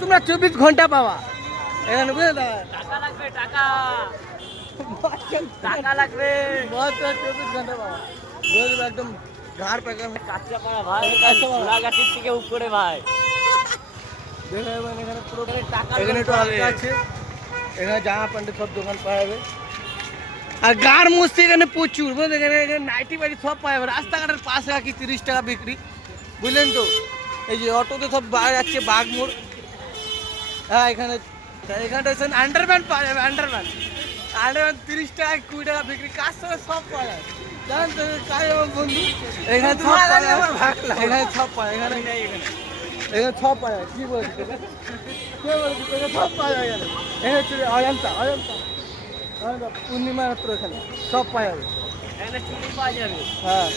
তোমরা 24 ঘন্টা পাওয়া এখানে, বুঝলে? টাকা লাগবে 24 ঘন্টা পাওয়া, বুঝলি? একদম ঘাড় পেঁকা কাঁচা পাড়া ভাই, গোলাঘাটির থেকে উপরে ভাই। এখানে পুরো টাকা, এখানে আছে, এখানে জামা প্যান্টের সব দোকান পাওয়া যাবে। আর গার মস্তি এখানে প্রচুর, বুঝলেন? এখানে নাইটি বাড়ি সব পাওয়া যাবে। রাস্তাঘাটের পাশে রাখি 30 টাকা বিক্রি, বুঝলেন তো? এই যে অটোতে সব যাচ্ছে বাগমোড়। হ্যাঁ, এখানটা আন্ডারম্যান পাওয়া যাবে। আন্ডারম্যান 30 টাকা 20 টাকা বিক্রি, কাজ সঙ্গে সব পাওয়া যায়। জানেন তো কাজ আমার বন্ধু, এখানে সব পাওয়া যায়। এখানে সব পাওয়া যায়, এখানে সব পাওয়া যায়। কি বলছি সব পাওয়া যায় এখানে। এখানে অজন্তা পূর্ণিমা মাত্র, এখানে সব পাওয়া যাবে। হ্যাঁ।